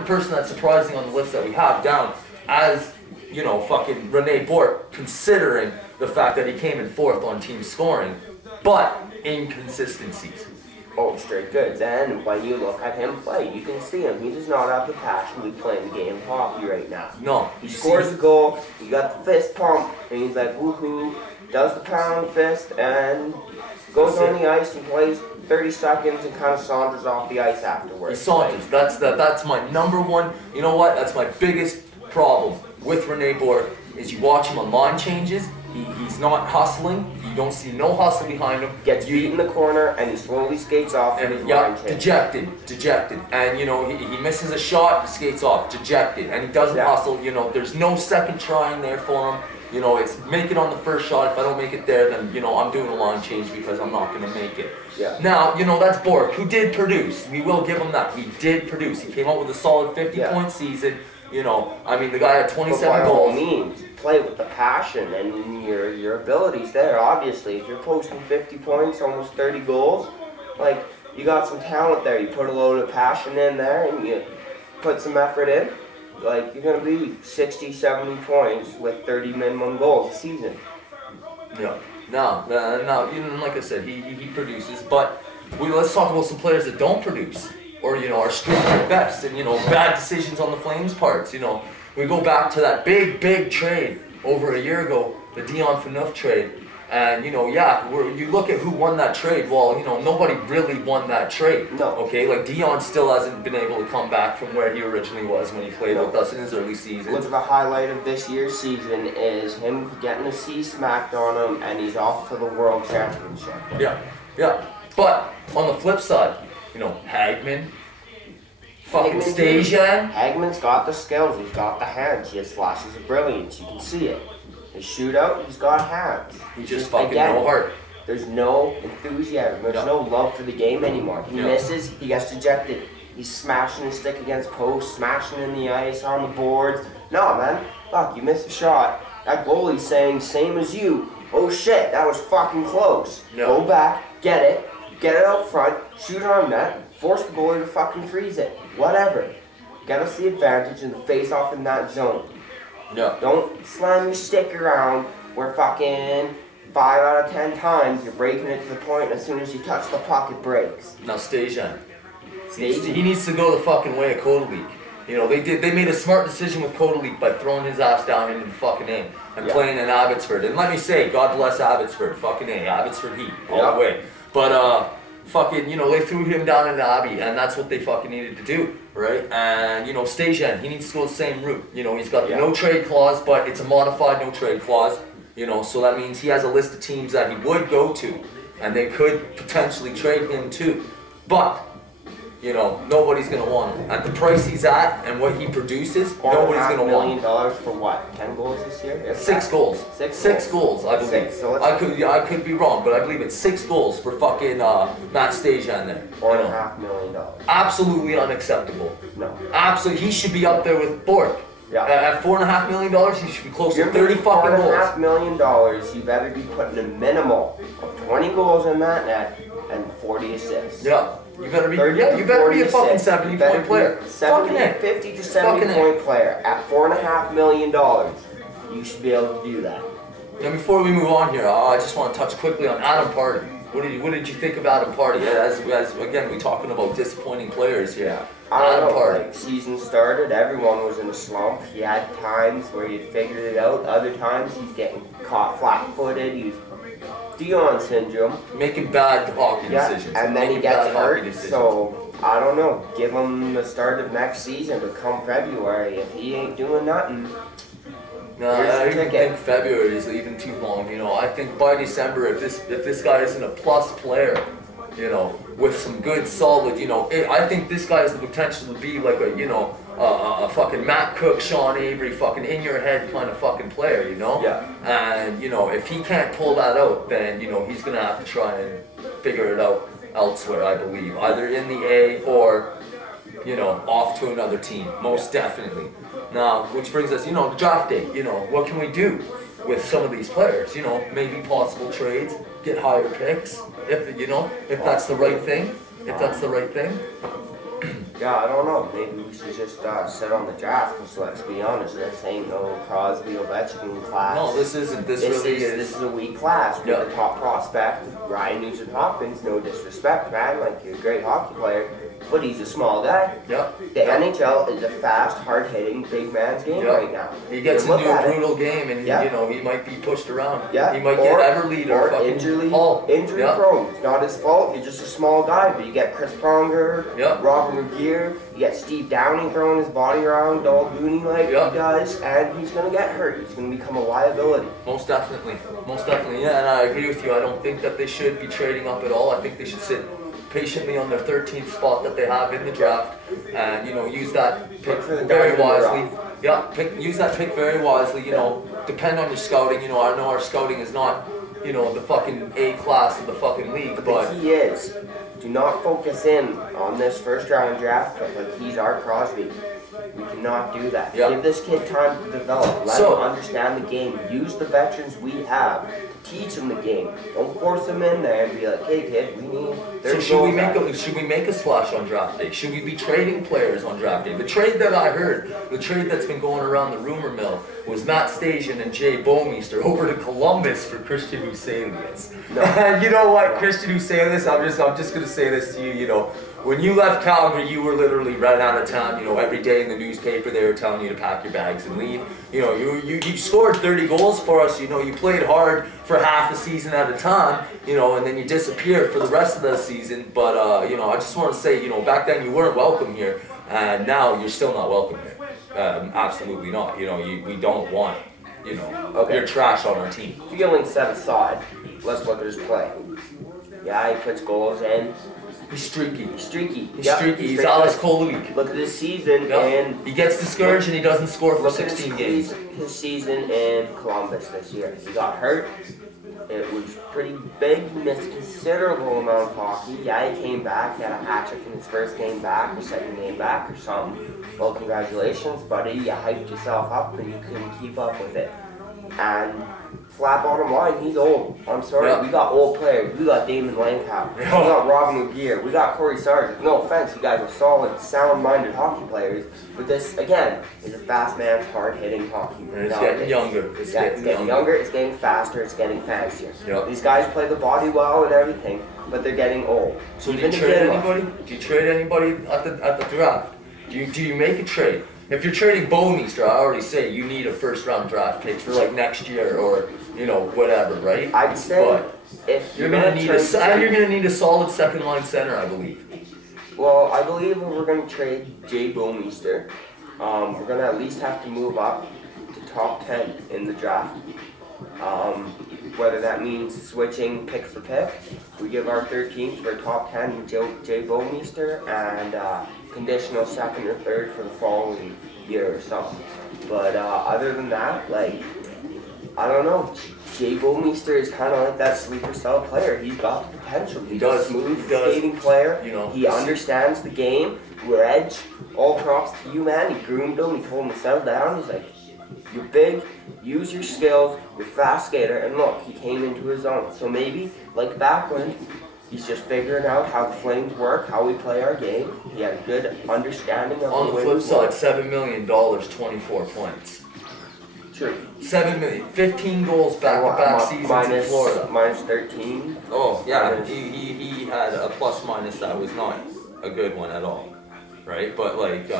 person that's surprising on the list that we have down as, you know, fucking Rene Bourque, considering the fact that he came in 4th on team scoring, but inconsistencies. Oh, straight goods. And when you look at him play, you can see him. He does not have the passion to be playing the game of hockey right now. No. He scores a goal, he got the fist pump, and he's like, woohoo, does the pound fist, and goes on the ice and plays 30 seconds and kind of saunters off the ice afterwards. He saunters. That's my number one. You know what? That's my biggest problem with Rene Bourque is you watch him on line changes. He's not hustling. You don't see no hustle behind him. Gets beat in the corner and he slowly skates off. And dejected. And you know he misses a shot, he skates off, dejected, and he doesn't hustle. You know there's no second trying there for him. You know it's make it on the first shot. If I don't make it there, then you know I'm doing a line change because I'm not going to make it. Yeah. Now you know that's Bourque, who did produce. We will give him that. He did produce. He came out with a solid 50-point season. You know, I mean the guy had 27 goals. By all means, play with the passion and your abilities there. Obviously, if you're posting 50 points, almost 30 goals, like you got some talent there. You put a load of passion in there and you put some effort in. Like you're gonna be 60, 70 points with 30 minimum goals a season. Yeah. No. You know, like I said, he produces. But let's talk about some players that don't produce, or you know, are streaking at best, and you know, bad decisions on the Flames' parts. You know, we go back to that big trade over a year ago, the Dion Phaneuf trade, and you know, you look at who won that trade. Well, you know, nobody really won that trade. No. Okay, like Dion still hasn't been able to come back from where he originally was when he played with us in his early season. What's the highlight of this year's season is him getting a C smacked on him, and he's off to the World Championship. Yeah. But on the flip side, you know, Hagman, fucking Stasian. Hagman's got the skills, he's got the hands, he has flashes of brilliance, you can see it. His shootout, he's got hands. He's just fucking no heart. There's no enthusiasm, there's no love for the game anymore. He misses, he gets dejected. He's smashing his stick against posts, smashing in the ice, on the boards. No, man, fuck, you missed a shot. That goalie's saying, same as you. Oh shit, that was fucking close. Go back, get it out front, shoot it on net, force the goalie to fucking freeze it. Whatever. Get us the advantage in the face-off in that zone. Yeah. Don't slam your stick around where fucking 5 out of 10 times you're breaking it to the point, and as soon as you touch the puck, it breaks. Now Stasian. He needs to go the fucking way of Kodalik. You know, they made a smart decision with Kodalik by throwing his ass down into the fucking A and playing in Abbotsford. And let me say, God bless Abbotsford. Fucking A. Abbotsford Heat. All the way. But, fucking, you know, they threw him down into Abbey, and that's what they fucking needed to do, right? And, you know, Stasian, he needs to go the same route. You know, he's got the no-trade clause, but it's a modified no-trade clause, you know, so that means he has a list of teams that he would go to, and they could potentially trade him to. But, you know, nobody's going to want him. At the price he's at and what he produces, nobody's going to want him. $4.5 million for what? 10 goals this year? 6 goals. Six goals, I believe. So I could be wrong, but I believe it's 6 goals for fucking Matt Stasian there. $4.5 million. Absolutely unacceptable. No. Absolutely, he should be up there with Bourque. Yeah. At $4.5 million, he should be close to 30 fucking goals. $4.5 million, you better be putting a minimal of 20 goals in that net and 40 assists. Yeah. You better be. You better be a fucking 70-point player. 50 to 70-point player at $4.5 million. You should be able to do that. Now, before we move on here, I just want to touch quickly on Adam Pardy. What did you think of Adam Pardy? As again, we're talking about disappointing players here. Yeah. Adam Pardy. Like, season started, everyone was in a slump. He had times where he had figured it out. Other times he's getting caught flat-footed. He's Dion syndrome. Making bad hockey decisions. And then he gets hurt, so I don't know. Give him the start of next season, but come February, if he ain't doing nothing, no, I even think February is even too long. You know, I think by December, if this guy isn't a plus player, you know, with some good solid, you know, I think this guy has the potential to be like a, you know, a fucking Matt Cook, Sean Avery, fucking in your head kind of fucking player, you know? Yeah. And, you know, if he can't pull that out, then, you know, he's going to have to try and figure it out elsewhere, I believe. Either in the A or, you know, off to another team, most definitely. Now, which brings us, you know, draft day, you know, what can we do with some of these players? You know, maybe possible trades, get higher picks, if, you know, if that's the right thing, Yeah, I don't know. Maybe we should just sit on the draft. Because let's be honest, this ain't no Crosby Ovechkin class. No, this isn't. This really is. This is a weak class. With the top prospect, Ryan Nugent-Hopkins. No disrespect, man. Like, you're a great hockey player, but he's a small guy. Yep. The NHL is a fast, hard-hitting, big man's game right now. He gets into a brutal game, and you know he might be pushed around. Yeah. He might get Everlead or fucking injury Yep. prone. It's not his fault. You're just a small guy, but you get Chris Pronger, Robert McGear, you get Steve Downing throwing his body around, Dal Gooney like he does, and he's gonna get hurt. He's gonna become a liability. Most definitely, yeah. And I agree with you. I don't think that they should be trading up at all. I think they should sit patiently on their 13th spot that they have in the draft, and you know use that pick very wisely. Yeah, use that pick very wisely. You know, depend on your scouting. You know, I know our scouting is not, you know, the fucking A class of the fucking league, but the key is, do not focus in on this first round draft pick like he's our Crosby. We cannot do that. Give this kid time to develop. Let him understand the game. Use the veterans we have. Teach him the game. Don't force him in there and be like, hey kid, we need 30 So should we make a splash on draft day? Should we be trading players on draft day? The trade that I heard, the trade that's been going around the rumor mill, was Matt Stajan and Jay Bouwmeester over to Columbus for Christian Huselius. You know what, Christian Huselius, I'm just gonna say this to you, you know, when you left Calgary, you were literally right out of town. You know, every day in the newspaper, they were telling you to pack your bags and leave. You know, you scored 30 goals for us. You know, you played hard for half a season at a time. You know, and then you disappeared for the rest of the season. But you know, I just want to say, you know, back then you weren't welcome here, and now you're still not welcome here. Absolutely not. You know, we don't want, you know, your trash on our team. Feeling set aside, let's look at his play. Yeah, he puts goals in. He's streaky. He's streaky. He's Alex Kolalik. Look at his season, and he gets discouraged and he doesn't score for 16 games. His season in Columbus this year. He got hurt. It was pretty big. He missed a considerable amount of hockey. Yeah, he came back. He had a hat trick in his first game back, or second game back, or something. Well, congratulations, buddy. You hyped yourself up, and you couldn't keep up with it. And flat bottom line, he's old. I'm sorry, we got old players. We got Damon Langkow. We got Robin McGear. We got Corey Sargent. No offense, you guys are solid, sound-minded hockey players. But this, again, is a fast man, hard-hitting hockey. And it's getting younger. It's getting younger. It's getting faster. It's getting fancier. These guys play the body well and everything, but they're getting old. So do you trade anybody? Do you trade anybody at the draft? Do you make a trade? If you're trading Bouwmeester, I already say you need a first-round draft pick for like next year or, you know, whatever, right? I'd say but if you're gonna need a solid second-line center, I believe. Well, I believe we're gonna trade Jay Bouwmeester. We're gonna at least have to move up to top 10 in the draft. Whether that means switching pick for pick, we give our 13th for top 10 Jay Bouwmeester and conditional second or third for the following year or something. But other than that, like, I don't know. Jay Bouwmeester is kind of like that sleeper cell player. He's got the potential. He's a smooth skating player. You know, he understands the game. Reg, all props to you, man. He groomed him. He told him to settle down. He's like, you're big, use your skills, you're a fast skater, and look, he came into his own. So maybe, like Backlund, he's just figuring out how the Flames work, how we play our game. He had a good understanding of on the flip side, $7 million, 24 points. True. 7 million, 15 goals back-to-back seasons in Florida. Minus 13. Oh, yeah, he had a plus-minus that was not a good one at all, right? But, like,